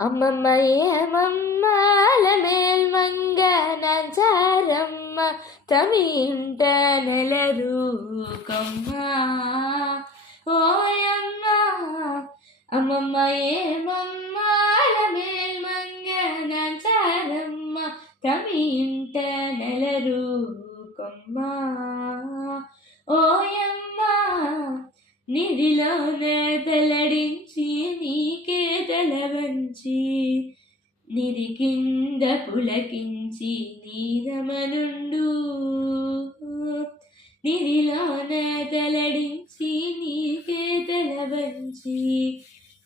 అమ్మమ్మ ఏమమ్మాల మేల్మంగ నంచారమ్మ తమింట నెలరూకమ్మ ఓయమ్మ అమ్మమ్మ ఏమమ్మాల మేల్మంగ నంచారమ్మ తమింట నెలరూకమ్మ ఓయమ్మ నిధిలోనే తలడించి నీకే తలవంచి నిధి కింద పులకించి నీరమనుండు నిధిలోనే తలడించి నీకే తలవంచి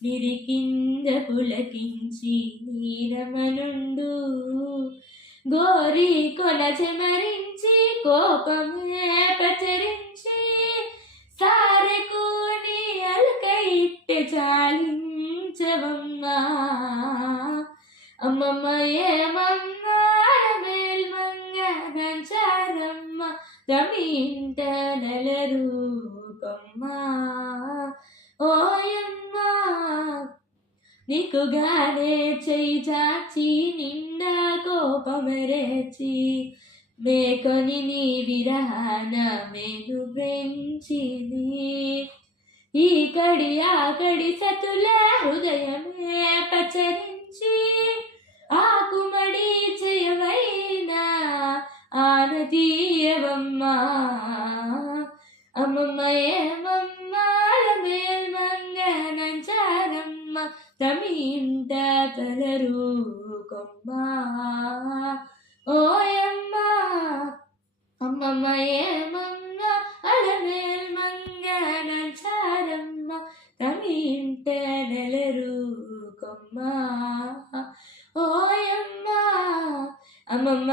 నిధి కింద పులకించి నీరమనుండు గోరి కొన చెమరించి కోపమే పచరించి సారెకు నీ అలకైట్టె చాలించవమ్మా అమ్మమ్మ ఏమమ్మ మేల్మంగ నంచారమ్మ తమింట నెలరూకమ్మ ఓయమ్మ నీకుగానే చెయ్యి చాచి నిండా కోపమరేచి మేకొని నీ విరహాన మేను పెంచిని ఈ కడి ఆ కడి సతుల హృదయమే పచరించి ఆకుమడి చేయవైనా ఆనతీయవమ్మా అమ్మమ్మ ఏమమ్మ మేల్మంగ నంచారమ్మ తమింట తలరూకమ్మ ఓయమ్మ అమ్మమ్మ ఏమమ్మ అలమేల్మంగ నంచారమ్మ తమింట నెలరూకమ్మ ఓయమ్మ అమ్మమ్మ